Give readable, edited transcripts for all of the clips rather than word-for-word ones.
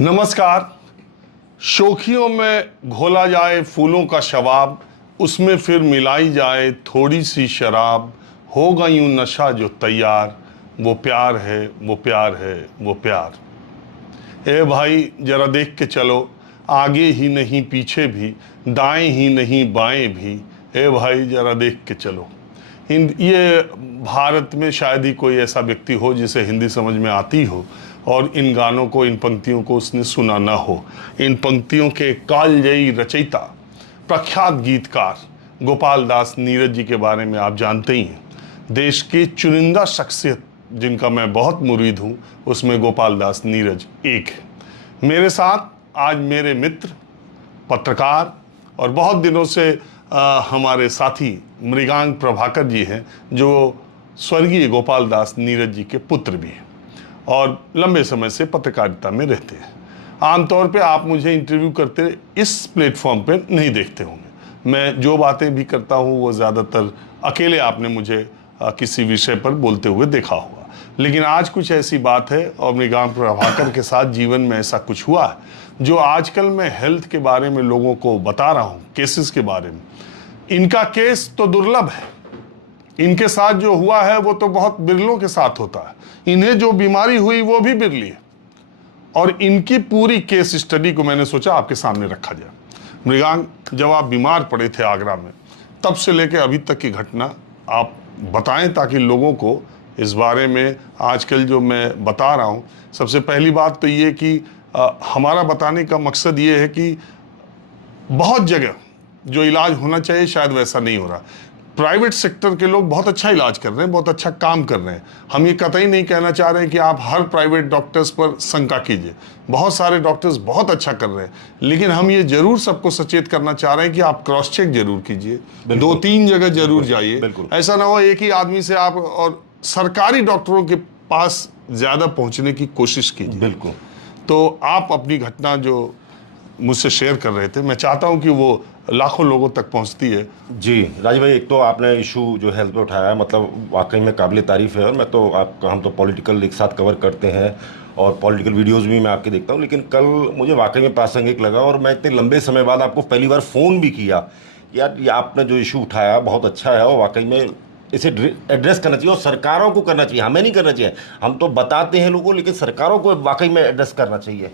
नमस्कार। शोखियों में घोला जाए फूलों का शवाब, उसमें फिर मिलाई जाए थोड़ी सी शराब, होगा यूं नशा जो तैयार, वो प्यार है, वो प्यार है, वो प्यार। ए भाई जरा देख के चलो, आगे ही नहीं पीछे भी, दाएं ही नहीं बाएं भी। ए भाई जरा देख के चलो। ये भारत में शायद ही कोई ऐसा व्यक्ति हो जिसे हिंदी समझ में आती हो और इन गानों को, इन पंक्तियों को उसने सुना ना हो। इन पंक्तियों के कालजयी रचयिता, प्रख्यात गीतकार गोपाल दास नीरज जी के बारे में आप जानते ही हैं। देश की चुनिंदा शख्सियत जिनका मैं बहुत मुरीद हूँ, उसमें गोपाल दास नीरज एक है। मेरे साथ आज मेरे मित्र, पत्रकार और बहुत दिनों से हमारे साथी मृगांक प्रभाकर जी हैं, जो स्वर्गीय गोपाल दास नीरज जी के पुत्र भी हैं और लंबे समय से पत्रकारिता में रहते हैं। आमतौर पे आप मुझे इंटरव्यू करते इस प्लेटफॉर्म पे नहीं देखते होंगे। मैं जो बातें भी करता हूँ वो ज़्यादातर अकेले आपने मुझे किसी विषय पर बोलते हुए देखा होगा। लेकिन आज कुछ ऐसी बात है और मृगांक प्रभाकर के साथ जीवन में ऐसा कुछ हुआ है जो आजकल मैं हेल्थ के बारे में लोगों को बता रहा हूँ, केसेस के बारे में। इनका केस तो दुर्लभ है, इनके साथ जो हुआ है वो तो बहुत बिरलों के साथ होता है। इन्हें जो बीमारी हुई वो भी बिरली है और इनकी पूरी केस स्टडी को मैंने सोचा आपके सामने रखा जाए। मृगांक, जब आप बीमार पड़े थे आगरा में, तब से लेकर अभी तक की घटना आप बताएं ताकि लोगों को इस बारे में आजकल जो मैं बता रहा हूं। सबसे पहली बात तो ये कि हमारा बताने का मकसद ये है कि बहुत जगह जो इलाज होना चाहिए शायद वैसा नहीं हो रहा। प्राइवेट सेक्टर के लोग बहुत अच्छा इलाज कर रहे हैं, बहुत अच्छा काम कर रहे हैं। हम ये कतई नहीं कहना चाह रहे हैं कि आप हर प्राइवेट डॉक्टर्स पर शंका कीजिए, बहुत सारे डॉक्टर्स बहुत अच्छा कर रहे हैं। लेकिन हम ये जरूर सबको सचेत करना चाह रहे हैं कि आप क्रॉस चेक जरूर कीजिए, 2-3 जगह जरूर जाइए। ऐसा ना हो एक ही आदमी से आप, और सरकारी डॉक्टरों के पास ज्यादा पहुंचने की कोशिश कीजिए। बिल्कुल। तो आप अपनी घटना जो मुझसे शेयर कर रहे थे, मैं चाहता हूं कि वो लाखों लोगों तक पहुंचती है। जी राजीव भाई, एक तो आपने इशू जो हेल्थ पे उठाया है, मतलब वाकई में काबिल तारीफ है। और मैं तो हम तो पॉलिटिकल एक साथ कवर करते हैं और पॉलिटिकल वीडियोस भी मैं आपके देखता हूं, लेकिन कल मुझे वाकई में प्रासंगिक लगा और मैं इतने लंबे समय बाद आपको पहली बार फ़ोन भी किया। यार ये आपने जो इशू उठाया बहुत अच्छा है और वाकई में इसे एड्रेस करना चाहिए और सरकारों को करना चाहिए, हमें नहीं करना चाहिए। हम तो बताते हैं लोगों, लेकिन सरकारों को वाकई में एड्रेस करना चाहिए।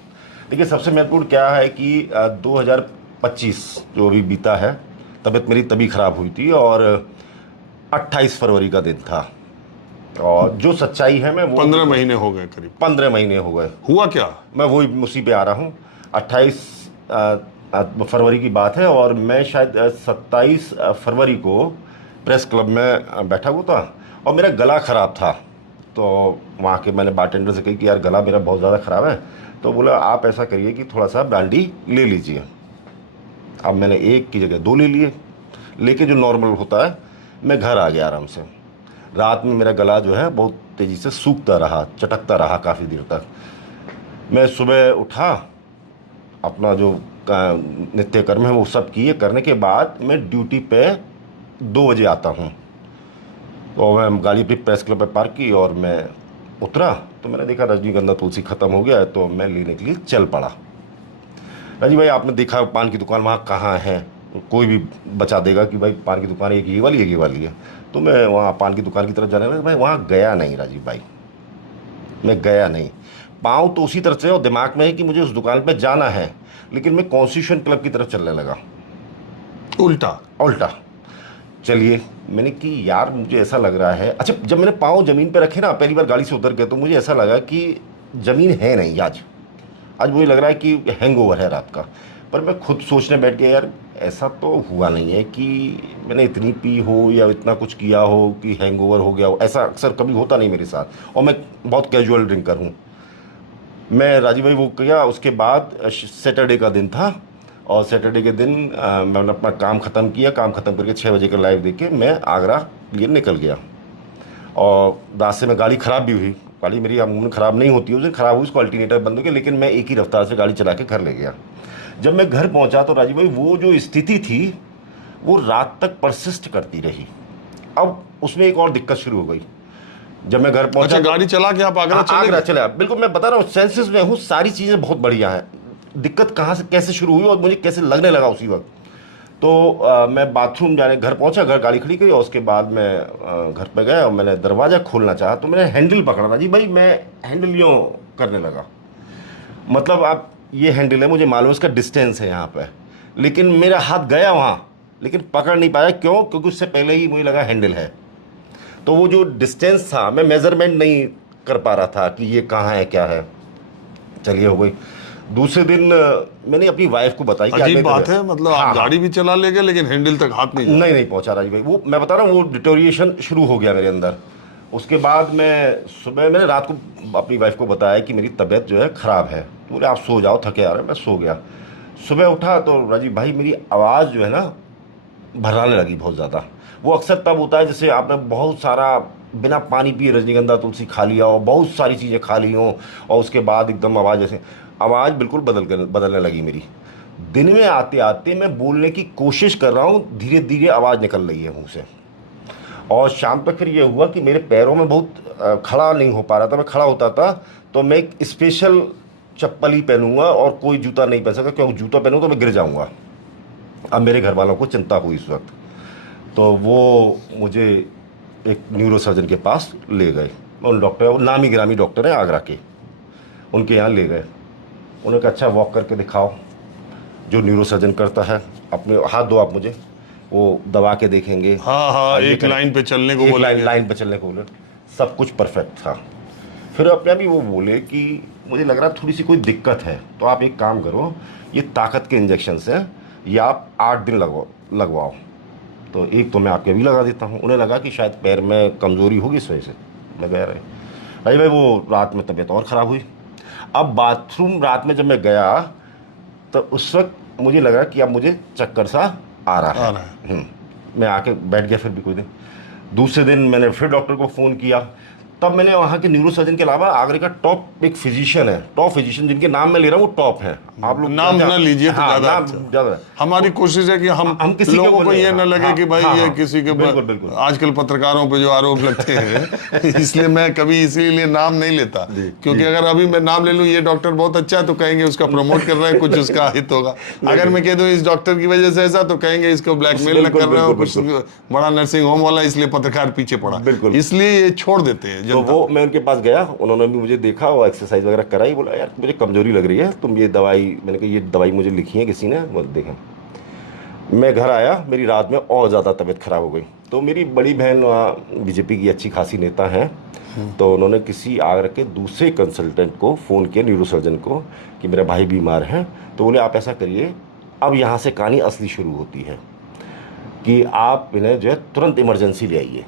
देखिए सबसे महत्वपूर्ण क्या है कि 2025 जो अभी बीता है, तबीयत मेरी तभी ख़राब हुई थी और 28 फरवरी का दिन था। और जो सच्चाई है मैं वो 15 महीने हो गए, करीब 15 महीने हो गए। हुआ क्या? मैं वही उसी पे आ रहा हूँ। 28 फरवरी की बात है और मैं शायद 27 फरवरी को प्रेस क्लब में बैठा हुआ था और मेरा गला ख़राब था। तो वहाँ के मैंने बारटेंडर से कही कि यार गला मेरा बहुत ज़्यादा ख़राब है। तो बोला आप ऐसा करिए कि थोड़ा सा ब्रांडी ले लीजिए। अब मैंने एक की जगह 2 ले लिए, लेके जो नॉर्मल होता है मैं घर आ गया आराम से। रात में मेरा गला जो है बहुत तेज़ी से सूखता रहा, चटकता रहा काफ़ी देर तक। मैं सुबह उठा, अपना जो नित्य कर्म है वो सब किए, करने के बाद मैं ड्यूटी पे 2 बजे आता हूँ। तो मैं गाड़ी अपनी प्रेस क्लब पे पार्क की और मैं उतरा तो मैंने देखा रजनीगंधा तुलसी ख़त्म हो गया है, तो मैं लेने के लिए चल पड़ा। राजीव भाई आपने देखा पान की दुकान वहाँ कहाँ है, कोई भी बचा देगा कि भाई पान की दुकान एक ये वाली है, ये वाली है। तो मैं वहाँ पान की दुकान की तरफ जाने लगा, भाई वहाँ गया नहीं राजीव भाई, मैं गया नहीं। पाँव तो उसी तरफ से और दिमाग में है कि मुझे उस दुकान पर जाना है, लेकिन मैं कॉन्स्टिट्यूशन क्लब की तरफ चलने लगा, उल्टा। चलिए मैंने कि यार मुझे ऐसा लग रहा है। अच्छा, जब मैंने पाँव ज़मीन पे रखे ना, पहली बार गाड़ी से उतर के, तो मुझे ऐसा लगा कि ज़मीन है नहीं। आज मुझे लग रहा है कि हैंगओवर है रात का। पर मैं खुद सोचने बैठ गया, यार ऐसा तो हुआ नहीं है कि मैंने इतनी पी हो या इतना कुछ किया हो कि हैंगओवर हो गया हो। ऐसा अक्सर कभी होता नहीं मेरे साथ और मैं बहुत कैजुअल ड्रिंकर हूँ। मैं राजीव भाई वो किया, उसके बाद सैटरडे का दिन था और सैटरडे के दिन मैंने अपना काम ख़त्म किया। काम ख़त्म करके 6 बजे का लाइव देख के मैं आगरा लिए निकल गया। और रास्ते में गाड़ी ख़राब भी हुई। गाड़ी मेरी अमूमन ख़राब नहीं होती है, उस दिन ख़राब हुई, उसको अल्टरनेटर बंद हो गया, लेकिन मैं एक ही रफ्तार से गाड़ी चला के घर ले गया। जब मैं घर पहुंचा तो राजीव भाई वो जो स्थिति थी वो रात तक परसिस्ट करती रही। अब उसमें एक और दिक्कत शुरू हो गई। जब मैं घर पहुंचा अच्छा, गाड़ी चला के आप आगरा चले आगरा गए? चला, बिल्कुल मैं बता रहा हूँ, सेंसेस में हूँ, सारी चीज़ें बहुत बढ़िया हैं। दिक्कत कहाँ से कैसे शुरू हुई और मुझे कैसे लगने लगा उसी वक्त। तो मैं बाथरूम जाने घर पहुंचा, घर गाड़ी खड़ी गई और उसके बाद मैं घर पे गया और मैंने दरवाज़ा खोलना चाहा तो मैंने हैंडल पकड़ा था जी भाई, मैं हैंडल यूँ करने लगा। मतलब आप ये हैंडल है, मुझे मालूम है इसका डिस्टेंस है यहाँ पे, लेकिन मेरा हाथ गया वहाँ, लेकिन पकड़ नहीं पाया। क्यों? क्योंकि उससे पहले ही मुझे लगा हैंडल है। तो वो जो डिस्टेंस था, मैं मेज़रमेंट नहीं कर पा रहा था कि ये कहाँ है क्या है। चलिए हो गई। दूसरे दिन मैंने अपनी वाइफ को बताई कि अजीब बात है, मतलब हाँ, आप गाड़ी भी चला ले गए लेकिन हैंडल तक हाथ नहीं नहीं नहीं पहुंचा राजी भाई। वो मैं बता रहा हूँ, वो डिटोरिएशन शुरू हो गया मेरे अंदर। उसके बाद मैंने रात को अपनी वाइफ को बताया कि मेरी तबीयत जो है ख़राब है। तो बोले आप सो जाओ, थके आ रहे हैं। मैं सो गया। सुबह उठा तो राजीव भाई मेरी आवाज़ जो है ना भराने लगी बहुत ज़्यादा। वो अक्सर तब होता है जैसे आपने बहुत सारा बिना पानी पिए रजनीगंधा तुलसी खा लिया हो, बहुत सारी चीज़ें खा ली हों, और उसके बाद एकदम आवाज़ बिल्कुल बदलने लगी मेरी। दिन में आते आते मैं बोलने की कोशिश कर रहा हूँ, धीरे धीरे आवाज़ निकल रही है मुँह से। और शाम तक फिर ये हुआ कि मेरे पैरों में बहुत खड़ा नहीं हो पा रहा था। मैं खड़ा होता था तो मैं एक स्पेशल चप्पल ही पहनूंगा और कोई जूता नहीं पहन सकता, क्योंकि जूता पहनूँ तो मैं गिर जाऊँगा। अब मेरे घर वालों को चिंता हुई इस वक्त, तो वो मुझे एक न्यूरो सर्जन के पास ले गए। उन डॉक्टर, नामी गिरामी डॉक्टर हैं आगरा के, उनके यहाँ ले गए। उन्होंने कहा अच्छा वॉक करके दिखाओ, जो न्यूरो सर्जन करता है। अपने हाथ दो आप मुझे, वो दबा के देखेंगे। हाँ हाँ, एक लाइन पे चलने को बोला, लाइन पे चलने को बोले। सब कुछ परफेक्ट था। फिर अपने आप ही वो बोले कि मुझे लग रहा है थोड़ी सी कोई दिक्कत है, तो आप एक काम करो, ये ताकत के इंजेक्शन हैं, ये आप 8 दिन लगवाओ। तो एक तो मैं आपके अभी लगा देता हूँ। उन्हें लगा कि शायद पैर में कमज़ोरी होगी इस वजह से लगा रहे। भाई वो रात में तबीयत और ख़राब हुई। अब बाथरूम रात में जब मैं गया तो उस वक्त मुझे लगा कि अब मुझे चक्कर सा आ रहा है। मैं आके बैठ गया। फिर भी कोई दिन, दूसरे दिन मैंने फिर डॉक्टर को फ़ोन किया। तब मैंने वहाँ के न्यूरो सर्जन के अलावा आगरे का टॉप एक फिजिशियन है, टॉप फिजिशियन जिनके नाम मैं ले रहा हूँ, वो टॉप है। आप लोग नाम ना लीजिए तो हाँ, ज़्यादा। हमारी कोशिश है कि हम किसी लोगों को ये न लगे कि भाई ये किसी के बिल्कुल। आजकल पत्रकारों पे जो आरोप लगते हैं इसलिए मैं कभी इसीलिए नाम नहीं लेता, क्योंकि अगर अभी मैं नाम ले लूँ ये डॉक्टर बहुत अच्छा है तो कहेंगे उसका प्रमोट कर रहे हैं, कुछ उसका हित होगा। अगर मैं कह दूँ इस डॉक्टर की वजह से ऐसा, तो कहेंगे इसको ब्लैकमेल न कर रहे हो, कुछ बड़ा नर्सिंग होम वाला इसलिए पत्रकार पीछे पड़ा, इसलिए ये छोड़ देते हैं। तो वो मैं उनके पास गया, उन्होंने भी मुझे देखा और एक्सरसाइज वगैरह कराई। बोला यार मुझे कमजोरी लग रही है, तुम ये दवाई, मैंने कहा ये दवाई मुझे लिखी है किसी ने, बोल देखा। मैं घर आया, मेरी रात में और ज़्यादा तबीयत खराब हो गई। तो मेरी बड़ी बहन बीजेपी की अच्छी खासी नेता हैं, तो उन्होंने किसी आगरा के दूसरे कंसल्टेंट को फ़ोन किया, न्यूरो सर्जन को, कि मेरा भाई बीमार है। तो बोले आप ऐसा करिए, अब यहाँ से कहानी असली शुरू होती है कि आप इन्हें जो है तुरंत इमरजेंसी ले आइए।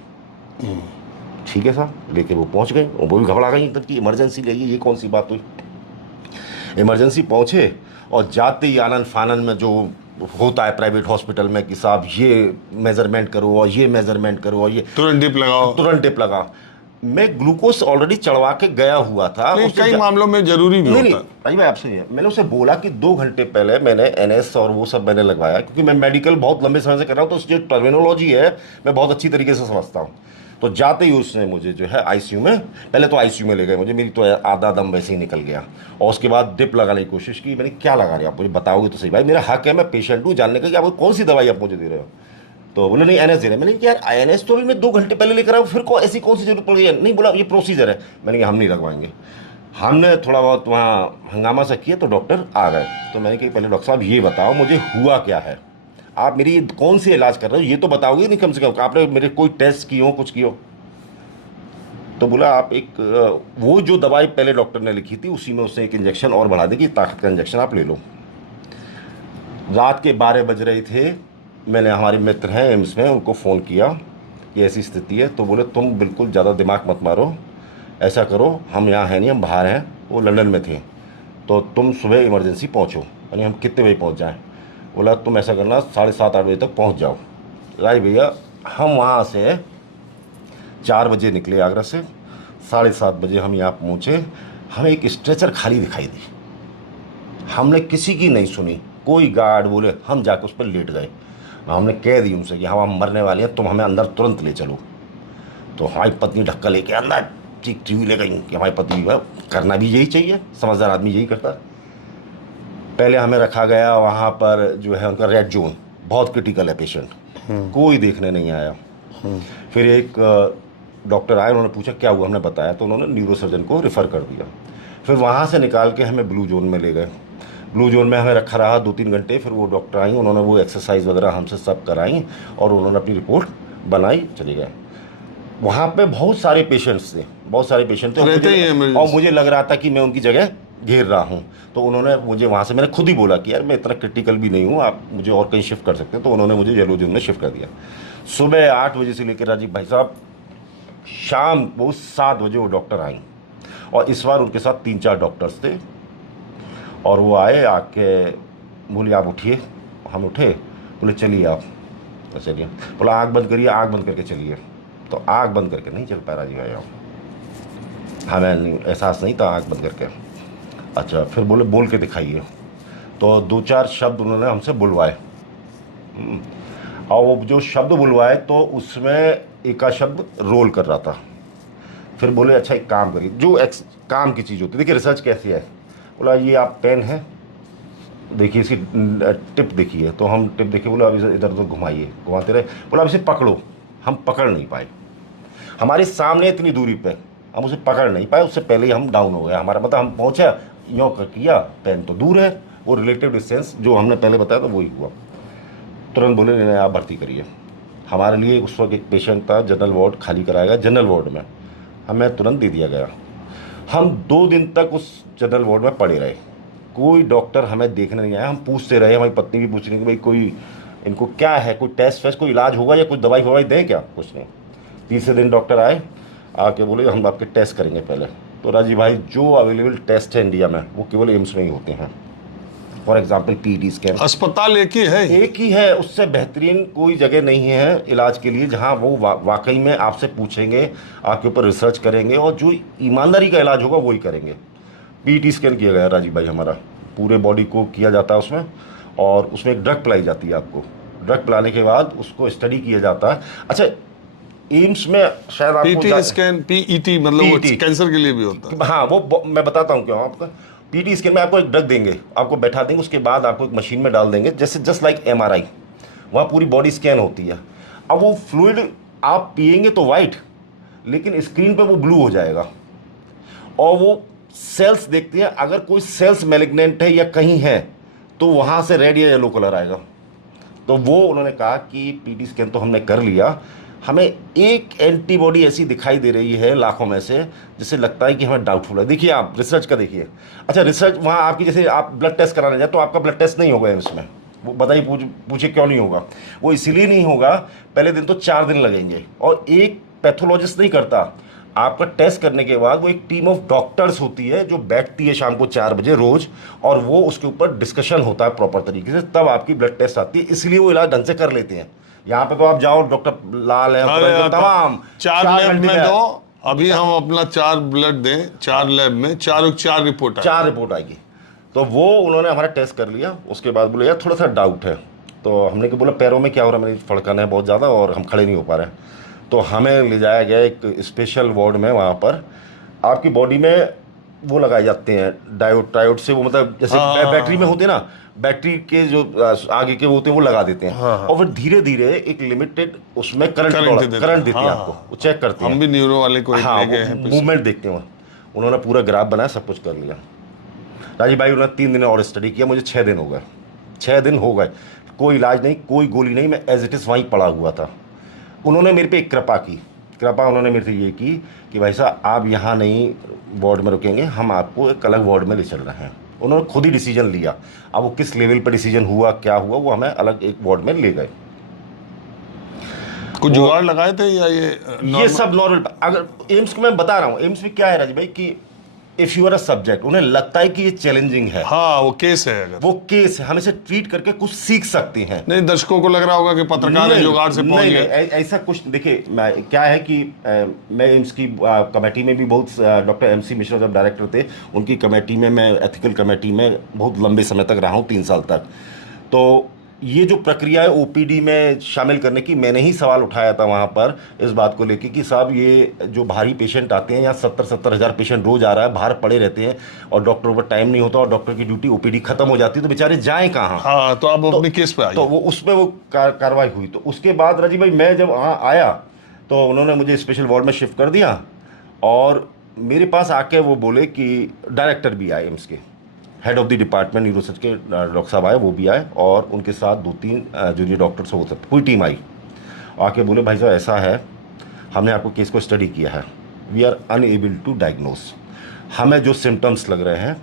ठीक है साहब, लेके वो पहुंच गए। वो भी घबरा गई एकदम कि इमरजेंसी ले आइए, ये कौन सी बात हुई। इमरजेंसी पहुंचे और जाते ही आनन फानन में जो होता है प्राइवेट हॉस्पिटल में कि साहब ये मेजरमेंट करो और ये मेजरमेंट करो और ये तुरंत टिप लगाओ। मैं ग्लूकोज ऑलरेडी चढ़वा के गया हुआ था। कई मामलों में जरूरी भी होता है। भाई आपसे मैंने उसे बोला कि 2 घंटे पहले मैंने NS और वो सब मैंने लगवाया, क्योंकि मैं मेडिकल बहुत लंबे समय से कर रहा हूँ, तो उसकी टर्मिनोलॉजी है मैं बहुत अच्छी तरीके से समझता हूँ। तो जाते ही उसने मुझे जो है ICU में, पहले तो ICU में ले गए मुझे, मेरी तो आधा दम वैसे ही निकल गया। और उसके बाद डिप लगाने की कोशिश की। मैंने क्या लगा रहे आप मुझे बताओगे तो सही भाई, मेरा हक है, मैं पेशेंट हूँ, जानने का कि आप कौन सी दवाई आप मुझे दे रहे हो। तो बोले नहीं NS दे रहे। मैंने कहा यार NS तो भी मैं 2 घंटे पहले लेकर आया, फिर ऐसी कौन सी जरूरत पड़ गई है। नहीं, बोला ये प्रोसीजर है। मैंने कहा हम नहीं लगवाएंगे। हमने थोड़ा बहुत वहाँ हंगामा सा किया तो डॉक्टर आ गए। तो मैंने कहा पहले डॉक्टर साहब ये बताओ मुझे हुआ क्या है, आप मेरी कौन सी इलाज कर रहे हो, ये तो बताओगे नहीं कम से कम, आपने मेरे कोई टेस्ट किए हो, कुछ किए हो। तो बोला आप एक वो जो दवाई पहले डॉक्टर ने लिखी थी उसी में उसने एक इंजेक्शन और बढ़ा दी कि ताकत का इंजेक्शन आप ले लो। रात के 12 बज रहे थे। मैंने, हमारे मित्र हैं एम्स में, उनको फ़ोन किया कि ऐसी स्थिति है। तो बोले तुम बिल्कुल ज़्यादा दिमाग मत मारो, ऐसा करो, हम यहाँ हैं नहीं, हम बाहर हैं, वो लंदन में थे, तो तुम सुबह इमरजेंसी पहुँचो। यानी हम कितने बजे पहुँच जाएँ। बोला तुम ऐसा करना 7:30-8 बजे तक पहुँच जाओ। राय भैया हम वहाँ से 4 बजे निकले आगरा से, 7:30 बजे हम यहाँ पहुँचे। हमें एक स्ट्रेचर खाली दिखाई दी, हमने किसी की नहीं सुनी, कोई गार्ड बोले, हम जाकर उस पर लेट गए। हमने कह दी उनसे कि हम मरने वाले हैं, तुम हमें अंदर तुरंत ले चलो। तो हमारी पत्नी ढक्का लेके अंदर चीख टीवी ले गई कि हमारी पत्नी करना भी यही चाहिए, समझदार आदमी यही करता। पहले हमें रखा गया वहाँ पर जो है उनका रेड जोन, बहुत क्रिटिकल है पेशेंट, कोई देखने नहीं आया। फिर एक डॉक्टर आए, उन्होंने पूछा क्या हुआ, हमने बताया तो उन्होंने न्यूरोसर्जन को रेफ़र कर दिया। फिर वहाँ से निकाल के हमें ब्लू जोन में ले गए। ब्लू जोन में हमें रखा रहा 2-3 घंटे। फिर वो डॉक्टर आई, उन्होंने वो एक्सरसाइज वगैरह हमसे सब कराई और उन्होंने अपनी रिपोर्ट बनाई, चले गए। वहाँ पे बहुत सारे पेशेंट्स थे, बहुत सारे पेशेंट थे और मुझे लग रहा था कि मैं उनकी जगह घेर रहा हूँ। तो उन्होंने मुझे वहाँ से, मैंने खुद ही बोला कि यार मैं इतना क्रिटिकल भी नहीं हूँ, आप मुझे और कहीं शिफ्ट कर सकते हैं। तो उन्होंने मुझे येलो जोन में शिफ्ट कर दिया। सुबह 8 बजे से लेकर राजीव भाई साहब शाम वो 7 बजे वो डॉक्टर आई और इस बार उनके साथ 3-4 डॉक्टर्स थे और वो आए, आके बोले आप उठिए। हम उठे, बोले चलिए आप। तो चलिए, बोला आँख बंद करिए, आँख बंद करके चलिए। तो आँख बंद करके नहीं चल पाया राजीव भाई आप, हमें एहसास नहीं था आँख बंद करके। अच्छा, फिर बोले बोल के दिखाइए। तो 2-4 शब्द उन्होंने हमसे बुलवाए और वो जो शब्द बुलवाए तो उसमें एक का शब्द रोल कर रहा था। फिर बोले अच्छा एक काम करिए, जो काम की चीज़ होती है, देखिए रिसर्च कैसी है। बोला ये आप पेन है, देखिए इसकी टिप देखिए। तो हम टिप देखिए, बोला अब इधर उधर घुमाइए, घुमाते रहे। बोला अब इसे पकड़ो। हम पकड़ नहीं पाए, हमारे सामने इतनी दूरी पे हम उसे पकड़ नहीं पाए, उससे पहले ही हम डाउन हो गए। हमारा मतलब हम पहुँचा, यों किया, पेन तो दूर है, वो रिलेटिव डिस्टेंस जो हमने पहले बताया तो वही हुआ। तुरंत बोले नहीं आप भर्ती करिए। हमारे लिए उस वक्त एक पेशेंट था, जनरल वार्ड खाली कराएगा, जनरल वार्ड में हमें तुरंत दे दिया गया। हम 2 दिन तक उस जनरल वार्ड में पड़े रहे, कोई डॉक्टर हमें देखने नहीं आया। हम पूछते रहे, हमारी पत्नी भी पूछ रही कि भाई कोई इनको क्या है, कोई टेस्ट वेस्ट, कोई इलाज होगा या कोई दवाई फवाई दें क्या, कुछ नहीं। तीसरे दिन डॉक्टर आए, आके बोले हम आपके टेस्ट करेंगे पहले। तो राजीव भाई जो अवेलेबल टेस्ट है इंडिया में वो केवल एम्स में ही होते हैं। फॉर एग्जाम्पल पीटी स्कैन, अस्पताल एक ही है, उससे बेहतरीन कोई जगह नहीं है इलाज के लिए जहां वो वाकई में आपसे पूछेंगे, आपके ऊपर रिसर्च करेंगे और जो ईमानदारी का इलाज होगा वही करेंगे। पीटी स्कैन किया गया राजीव भाई, हमारा पूरे बॉडी को किया जाता है उसमें, और उसमें एक ड्रग पिलाई जाती है आपको। ड्रग पिलाने के बाद उसको स्टडी किया जाता है। अच्छा, एम्स में शायद आपको पीटी स्कैन, पीईटी मतलब कैंसर के लिए भी होता है। हाँ, वो मैं बताता हूँ क्यों। आपका पीटी स्कैन में आपको एक ड्रग देंगे, आपको बैठा देंगे, उसके बाद आपको एक मशीन में डाल देंगे, जैसे जस्ट लाइक MRI, वहाँ पूरी बॉडी स्कैन होती है। अब वो फ्लूइड आप पिएंगे तो वाइट, लेकिन स्क्रीन पे वो ब्लू हो जाएगा और वो सेल्स देखते हैं, अगर कोई सेल्स मैलिग्नेंट है या कहीं है तो वहाँ से रेड या येलो कलर आएगा। तो वो उन्होंने कहा कि पीटी स्कैन तो हमने कर लिया, हमें एक एंटीबॉडी ऐसी दिखाई दे रही है लाखों में से, जिससे लगता है कि हमें डाउटफुल है। देखिए आप रिसर्च का देखिए। अच्छा, रिसर्च वहाँ आपकी, जैसे आप ब्लड टेस्ट कराने जाए तो आपका ब्लड टेस्ट नहीं होगा एम्स में, वो बताइए, पूछे क्यों नहीं होगा। वो इसीलिए नहीं होगा, पहले दिन तो 4 दिन लगेंगे और एक पैथोलॉजिस्ट नहीं करता। आपका टेस्ट करने के बाद वो एक टीम ऑफ डॉक्टर्स होती है जो बैठती है शाम को 4 बजे रोज, और वो उसके ऊपर डिस्कशन होता है प्रॉपर तरीके से, तब आपकी ब्लड टेस्ट आती है। इसलिए वो इलाज ढंग से कर लेते हैं। यहाँ पे तो आप जाओ, डॉक्टर लाल है, तमाम 4 लैब में दो, अभी हम अपना 4 ब्लड दें, 4 लैब में 4 रिपोर्ट 4 रिपोर्ट आएगी। तो वो उन्होंने हमारा टेस्ट कर लिया। उसके बाद बोले यार थोड़ा सा डाउट है। तो हमने बोला पैरों में क्या हो रहा है, मेरी फड़कन है बहुत ज़्यादा और हम खड़े नहीं हो पा रहे। तो हमें ले जाया गया एक स्पेशल वार्ड में, वहाँ पर आपकी बॉडी में वो लगाए जाते हैं डायोड से, वो मतलब जैसे बैटरी में होते हैं ना, बैटरी के जो आगे के वो होते हैं वो लगा देते हैं। और फिर धीरे धीरे एक लिमिटेड उसमें करंट देते हैं आपको, वो चेक करते हैं। हम भी न्यूरो वाले को मूवमेंट देखते हैं। उन्होंने पूरा ग्राफ बनाया, सब कुछ कर लिया। राजीव भाई उन्होंने 3 दिन और स्टडी किया, मुझे 6 दिन हो गए। 6 दिन हो गए, कोई इलाज नहीं, कोई गोली नहीं, मैं एज इट इज़ वहीं पड़ा हुआ था। उन्होंने मेरे पे एक कृपा उन्होंने मेरे से ये की कि भाई साहब आप यहाँ नहीं वार्ड में रुकेंगे, हम आपको एक अलग वार्ड में ले चल रहे हैं। उन्होंने खुद ही डिसीजन लिया। अब वो किस लेवल पर डिसीजन हुआ, क्या हुआ, वो हमें अलग एक वार्ड में ले गए। कुछ जुगाड़ लगाए थे या ये सब नॉर्मल। अगर एम्स को मैं बता रहा हूँ, एम्स में क्या है राजीव भाई कि if you are a subject, उन्हें लगता है कि ये चैलेंजिंग है। हाँ, वो केस है, अगर वो केस है, हम इसे ट्रीट करके कुछ सीख सकते हैं। नहीं, दर्शकों को लग रहा होगा कि पत्रकार है, जुगाड़ से पहुंच गए। ऐसा कुछ देखिए, क्या है कि मैं एम्स की कमेटी में भी बहुत, डॉक्टर MC मिश्रा जब डायरेक्टर थे, उनकी कमेटी में मैं एथिकल कमेटी में बहुत लंबे समय तक रहा हूँ, 3 साल तक। तो ये जो प्रक्रिया है ओपीडी में शामिल करने की, मैंने ही सवाल उठाया था वहाँ पर इस बात को लेके कि साहब ये जो भारी पेशेंट आते हैं, यहाँ 70-70 हज़ार पेशेंट रोज आ रहा है, बाहर पड़े रहते हैं और डॉक्टरों पर टाइम नहीं होता और डॉक्टर की ड्यूटी ओपीडी खत्म हो जाती है, तो बेचारे जाएं कहाँ। हाँ, तो आप अपने केस पे आइए। तो वो उसमें वो कार्रवाई हुई। तो उसके बाद राजीव भाई मैं जब वहाँ आया तो उन्होंने मुझे स्पेशल वार्ड में शिफ्ट कर दिया और मेरे पास आके वो बोले कि डायरेक्टर भी आए, एम्स के हेड ऑफ द डिपार्टमेंट न्यूरोसर्ज के डॉक्टर साहब आए, वो भी आए और उनके साथ 2-3 जूनियर डॉक्टर्स हो सकते, पूरी टीम आई। आके बोले भाई साहब ऐसा है, हमने आपको केस को स्टडी किया है, we are unable to diagnose, हमें जो सिम्टम्स लग रहे हैं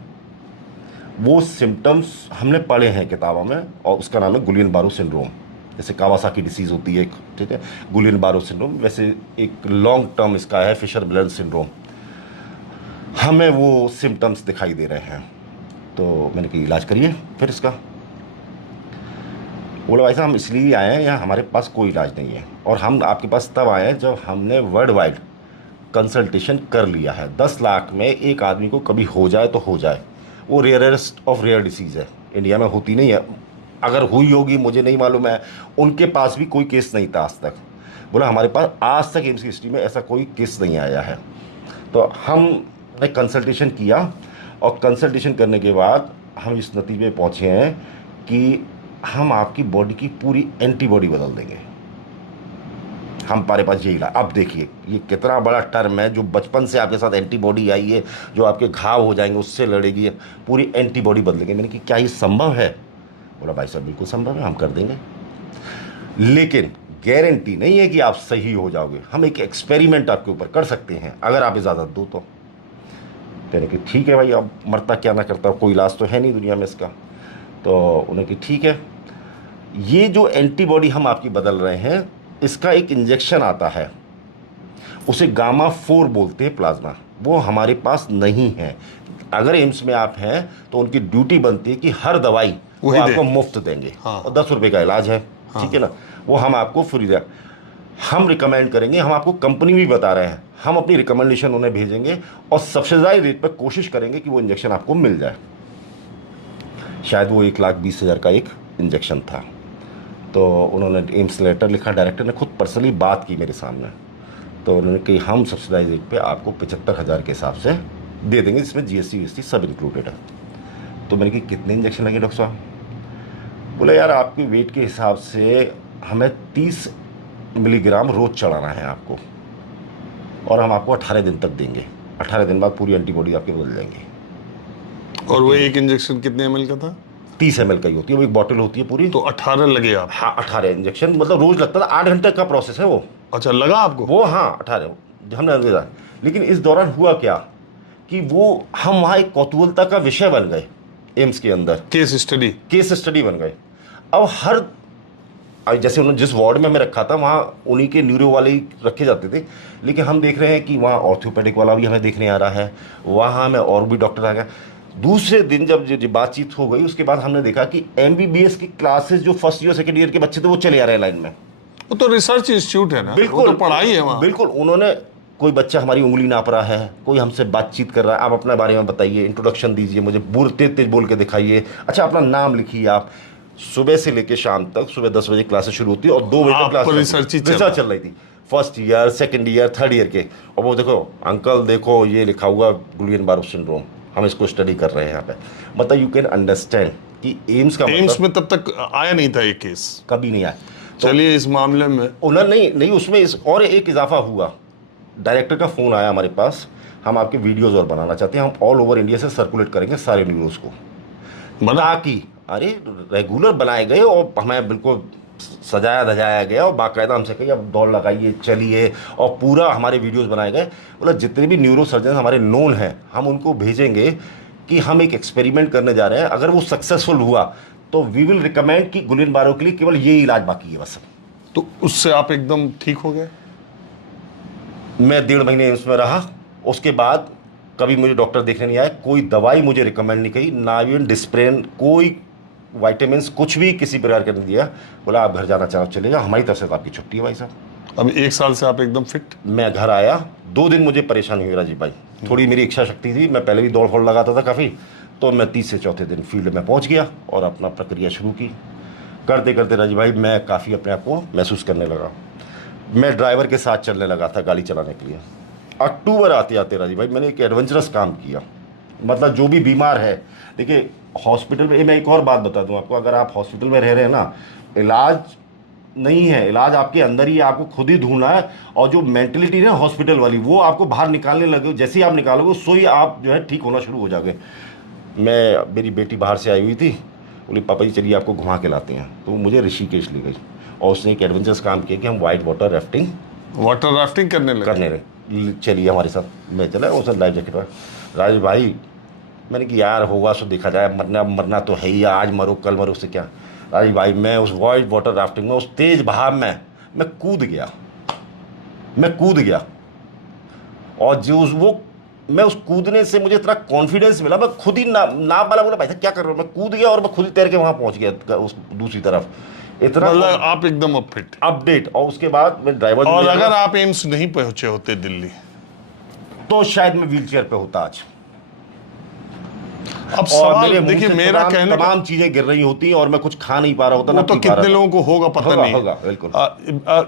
वो सिम्टम्स हमने पढ़े हैं किताबों में और उसका नाम है गुलियन बारो सिंड्रोम। जैसे कावासाकी डिसीज़ होती है एक, ठीक है, गुलियन बारो सिंड्रोम, वैसे एक लॉन्ग टर्म इसका है फिशर ब्लेंड सिंड्रोम। हमें वो सिम्टम्स दिखाई दे रहे हैं, तो मैंने कहा इलाज करिए फिर इसका। बोले भाई साहब हम इसलिए आए हैं, यहाँ हमारे पास कोई इलाज नहीं है और हम आपके पास तब आए हैं जब हमने वर्ल्ड वाइड कंसल्टेशन कर लिया है। 10 लाख में एक आदमी को कभी हो जाए तो हो जाए, वो रेयरेस्ट ऑफ रेयर डिसीज़ है, इंडिया में होती नहीं है, अगर हुई होगी मुझे नहीं मालूम है, उनके पास भी कोई केस नहीं था आज तक। बोला हमारे पास आज तक एम्स की हिस्ट्री में ऐसा कोई केस नहीं आया है। तो हमने कंसल्टेशन किया और कंसल्टेशन करने के बाद हम इस नतीजे पे पहुँचे हैं कि हम आपकी बॉडी की पूरी एंटीबॉडी बदल देंगे। हमारे पास यही इलाज। अब देखिए ये कितना बड़ा टर्म है, जो बचपन से आपके साथ एंटीबॉडी आई है, जो आपके घाव हो जाएंगे उससे लड़ेगी, पूरी एंटीबॉडी बदलेंगे। मैंने कि क्या ये संभव है? बोला भाई साहब बिल्कुल संभव है, हम कर देंगे, लेकिन गारंटी नहीं है कि आप सही हो जाओगे। हम एक एक्सपेरिमेंट आपके ऊपर कर सकते हैं अगर आप इजाज़त दो तो। कहने कि ठीक है भाई, अब मरता क्या ना करता, कोई इलाज तो है नहीं दुनिया में इसका। तो उन्हें कि ठीक है, ये जो एंटीबॉडी हम आपकी बदल रहे हैं इसका एक इंजेक्शन आता है, उसे गामा 4 बोलते हैं प्लाज्मा, वो हमारे पास नहीं है। अगर एम्स में आप हैं तो उनकी ड्यूटी बनती है कि हर दवाई वो आपको मुफ्त देंगे। हाँ। और 10 रुपये का इलाज है। हाँ। ठीक है ना, वो हम आपको फ्री दे, हम रिकमेंड करेंगे, हम आपको कंपनी भी बता रहे हैं, हम अपनी रिकमेंडेशन उन्हें भेजेंगे और सब्सिडाइज रेट पर कोशिश करेंगे कि वो इंजेक्शन आपको मिल जाए। शायद वो 1,20,000 का एक इंजेक्शन था। तो उन्होंने एम्स लेटर लिखा, डायरेक्टर ने खुद पर्सनली बात की मेरे सामने, तो उन्होंने कही हम सब्सिडाइज रेट पे आपको 75,000 के हिसाब से दे देंगे, जिसमें GST सब इंक्लूडेड है। तो मैंने कहा कितने इंजेक्शन लगे डॉक्टर साहब? बोले यार आपकी वेट के हिसाब से हमें 30 मिलीग्राम रोज़ चढ़ाना है आपको और हम आपको 18 दिन तक देंगे। 18 दिन बाद पूरी एंटीबॉडी आपकी बदल जाएंगी। और वो एक इंजेक्शन कितने ml का था? 30 ml का ही होती है, वो एक बॉटल होती है पूरी। तो 18 लगे आप? हाँ 18 इंजेक्शन, मतलब रोज लगता था, 8 घंटे का प्रोसेस है वो। अच्छा, लगा आपको वो? हाँ 18 हमने दिया। लेकिन इस दौरान हुआ क्या कि वो हम वहाँ एक कौतूहलता का विषय बन गए एम्स के अंदर, केस स्टडी बन गए। अब जैसे उन्होंने जिस वार्ड में हमें रखा था वहाँ उन्हीं के न्यूरो वाले ही रखे जाते थे, लेकिन हम देख रहे हैं कि वहाँ ऑर्थोपेडिक वाला भी हमें देखने आ रहा है, वहाँ हमें और भी डॉक्टर आ गए। दूसरे दिन जब जो बातचीत हो गई उसके बाद हमने देखा कि MBBS की क्लासेस जो फर्स्ट ईयर सेकेंड ईयर के बच्चे थे वो चले आ रहे हैं लाइन में। वो तो रिसर्च इंस्टीट्यूट है ना, बिल्कुल, वो तो पढ़ाई है वहाँ। बिल्कुल, उन्होंने कोई बच्चा हमारी उंगली नाप रहा है, कोई हमसे बातचीत कर रहा है, आप अपने बारे में बताइए, इंट्रोडक्शन दीजिए, मुझे तेज बोल के दिखाइए, अच्छा अपना नाम लिखिए। आप सुबह से लेकर शाम तक, सुबह 10 बजे क्लासेस शुरू होती है और 2 बजे तक क्लास रिसर्च चल रही थी, first year second year third year के। और वो देखो अंकल देखो ये लिखा हुआ गुलियन बारो सिंड्रोम, हम इसको स्टडी कर रहे हैं यहाँ पे। मतलब यू कैन अंडरस्टैंड कि एम्स का एम्स में तब तक आया नहीं था ये केस, कभी नहीं आया। चलिए इस मामले में उन्होंने नहीं उसमें और एक इजाफा हुआ, डायरेक्टर का फ़ोन आया हमारे पास, हम आपके वीडियोज़ और बनाना चाहते हैं, हम ऑल ओवर इंडिया से सर्कुलेट करेंगे सारे न्यूज़ को, ताकि अरे रेगुलर बनाए गए और हमें बिल्कुल सजाया धजाया गया और बाकायदा हमसे कही अब दौड़ लगाइए चलिए, और पूरा हमारे वीडियोस बनाए गए। मतलब जितने भी न्यूरो सर्जन हमारे नोन हैं हम उनको भेजेंगे कि हम एक एक्सपेरिमेंट करने जा रहे हैं, अगर वो सक्सेसफुल हुआ तो वी विल रिकमेंड कि गुलियन बारो के लिए केवल ये इलाज बाकी है बस। तो उससे आप एकदम ठीक हो गए? मैं 1.5 महीने इसमें रहा, उसके बाद कभी मुझे डॉक्टर देखने नहीं आया, कोई दवाई मुझे रिकमेंड नहीं की, ना इवन डिस्प्रेन, कोई वाइटामिन कुछ भी किसी प्रकार का नहीं दिया। बोला आप घर जाना चाहो चले जाओ, हमारी तरफ से तो आपकी छुट्टी है भाई साहब। अब 1 साल से आप एकदम फिट? मैं घर आया 2 दिन मुझे परेशानी हुई राजीव भाई, थोड़ी मेरी इच्छा शक्ति थी, मैं पहले भी दौड़ फोड़ लगाता था काफ़ी, तो मैं 3 से 4थे दिन फील्ड में पहुंच गया और अपना प्रक्रिया शुरू की। करते करते राजीव भाई मैं काफ़ी अपने आप को महसूस करने लगा। मैं ड्राइवर के साथ चलने लगा था गाड़ी चलाने के लिए। अक्टूबर आते आते राजीव भाई मैंने एक एडवेंचरस काम किया। मतलब जो भी बीमार है, देखिए हॉस्पिटल में, मैं एक और बात बता दूं आपको, अगर आप हॉस्पिटल में रह रहे हैं ना, इलाज नहीं है, इलाज आपके अंदर ही है, आपको खुद ही ढूंढना है। और जो मेंटलिटी है हॉस्पिटल वाली, वो आपको बाहर निकालने लगे, जैसे ही आप निकालोगे सो ही आप जो है ठीक होना शुरू हो जाओगे। मेरी बेटी बाहर से आई हुई थी, बोली पापा जी चलिए आपको घुमा के लाते हैं, तो मुझे ऋषिकेश ले गई और उसने एक एडवेंचरस काम किया कि हम वाइट वाटर राफ्टिंग करने लगे। चलिए हमारे साथ। मैं चला उस लाइफ जैकेट पर। राज भाई मैंने कि यार होगा सो देखा जाए, मरना तो है ही, आज मरो कल मरो, उससे क्या। राज भाई मैं उस वाइट वाटर राफ्टिंग में, उस तेज बहाव में मैं कूद गया और जो मैं उस कूदने से मुझे इतना कॉन्फिडेंस मिला, मैं खुद ही नाम वाला बोला भाई साहब क्या कर रहे हो, मैं कूद गया और मैं खुद ही तैर के वहां पहुंच गया उस दूसरी तरफ। इतना मतलब आप एकदम अपडेट। और उसके बाद मैं ड्राइवर, और अगर आप एम्स नहीं पहुंचे होते दिल्ली तो शायद मैं व्हीलचेयर पे होता आज। अब सवाल देखिए, मेरा कहने तमाम चीजें गिर रही होती और मैं कुछ खा नहीं पा रहा होता। वो तो कितने लोगों को होगा पता नहीं। होगा बिल्कुल।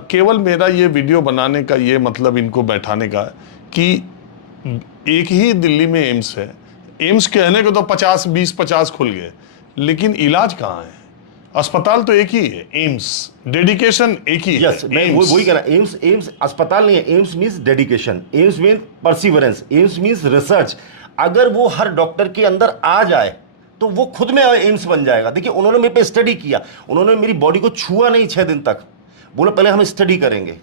केवल मेरा ये वीडियो बनाने का ये मतलब इनको बैठाने का कि एक ही दिल्ली में एम्स है। एम्स कहने को तो 50 खुल गए, लेकिन इलाज कहाँ है? अस्पताल तो एक ही है, एम्स डेडिकेशन एक ही है। मैं वही कह रहा हूं, एम्स अस्पताल नहीं है। AIIMS means dedication, AIIMS means perseverance, AIIMS means research. अगर वो हर डॉक्टर के अंदर आ जाए तो वो खुद में एम्स बन जाएगा। देखिए उन्होंने मेरे पे स्टडी किया, उन्होंने मेरी बॉडी को छुआ नहीं 6 दिन तक, बोला पहले हम स्टडी करेंगे।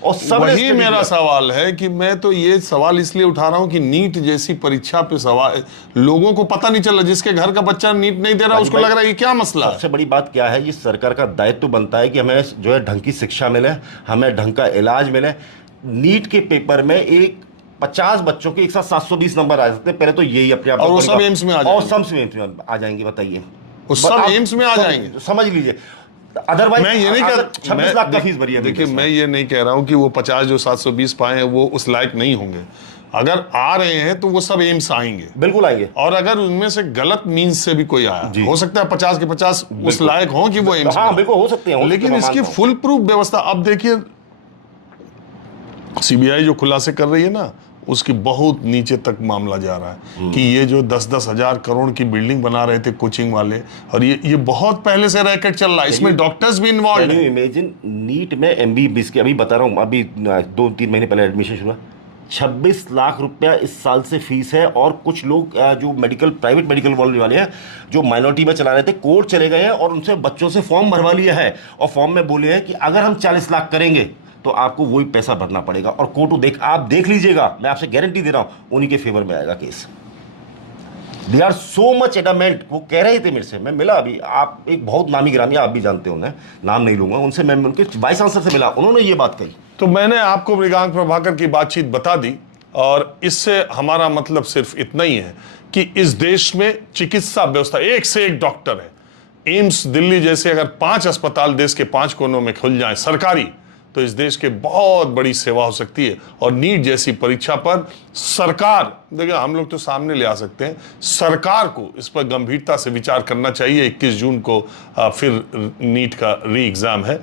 और सब वही मेरा सवाल है कि मैं तो ये सवाल इसलिए उठा रहा हूं कि नीट जैसी परीक्षा पे सवाल लोगों को पता नहीं चला, जिसके घर का बच्चा नीट नहीं दे रहा उसको लग रहा है ये क्या मसला है। सबसे बड़ी बात क्या है, ये सरकार का दायित्व तो बनता है कि हमें जो है ढंग की शिक्षा मिले, हमें ढंग का इलाज मिले। नीट के पेपर में 50 बच्चों के एक साथ 720 नंबर आ सकते हैं, पहले तो यही अपने आप, और वो सब एम्स में आ जाएंगे। बताइए वो सब एम्स में आ जाएंगे, समझ लीजिए। अदरवाइज मैं ये नहीं कह 26 लाख का फीस भरी है। देखिए मैं ये नहीं कह रहा हूं कि वो 50 जो 720 पाए हैं वो उस लायक नहीं होंगे। अगर आ रहे हैं तो वो सब एम्स आएंगे, बिल्कुल आएंगे। और अगर उनमें से गलत मींस से भी कोई आया, हो सकता है 50 के 50 उस लायक हो कि वो एम्स, हाँ बिल्कुल हो सकते हैं, लेकिन इसकी फुल प्रूफ व्यवस्था। अब देखिए सीबीआई जो खुलासे कर रही है ना, उसकी बहुत नीचे तक मामला जा रहा है कि ये जो 10-10 हजार करोड़ की बिल्डिंग बना रहे थे कोचिंग वाले, और ये बहुत पहले से रैकेट चल रहा है, इसमें डॉक्टर्स भी इन्वॉल्व हैं। इमेजिन नीट में MBBS की, अभी बता रहा हूँ, अभी 2-3 महीने पहले एडमिशन शुरू हुआ, 26 लाख रुपया इस साल से फीस है। और कुछ लोग जो प्राइवेट मेडिकल वाले हैं, जो माइनॉरिटी में चला रहे थे, कोर्ट चले गए हैं और उनसे बच्चों से फॉर्म भरवा लिया है, और फॉर्म में बोले हैं कि अगर हम 40 लाख करेंगे तो आपको वही पैसा भरना पड़ेगा। और कोर्ट आप देख लीजिएगा, मैं आपसे गारंटी दे रहा हूं, उन्हीं के फेवर में आएगा case. They are so much adamant. वो कह रहे थे मेरे से, मैं मिला अभी, आप एक बहुत नामी गिरामी, आप भी जानते हो उन्हें, नाम नहीं लूंगा, उनसे मैं उनके वाइस चांसलर से मिला, उन्होंने ये बात कही। तो मैंने आपको मृगांक प्रभाकर की बातचीत बता दी, और इससे हमारा मतलब सिर्फ इतना ही है कि इस देश में चिकित्सा व्यवस्था एक से एक डॉक्टर है। एम्स दिल्ली जैसे अगर 5 अस्पताल देश के 5 कोनों में खुल जाएं सरकारी, तो इस देश के बहुत बड़ी सेवा हो सकती है। और नीट जैसी परीक्षा पर सरकार, देखिए हम लोग तो सामने ले आ सकते हैं, सरकार को इस पर गंभीरता से विचार करना चाहिए। 21 जून को फिर नीट का री एग्जाम है।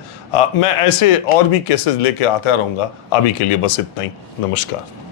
मैं ऐसे और भी केसेस लेके आता रहूंगा। अभी के लिए बस इतना ही। नमस्कार।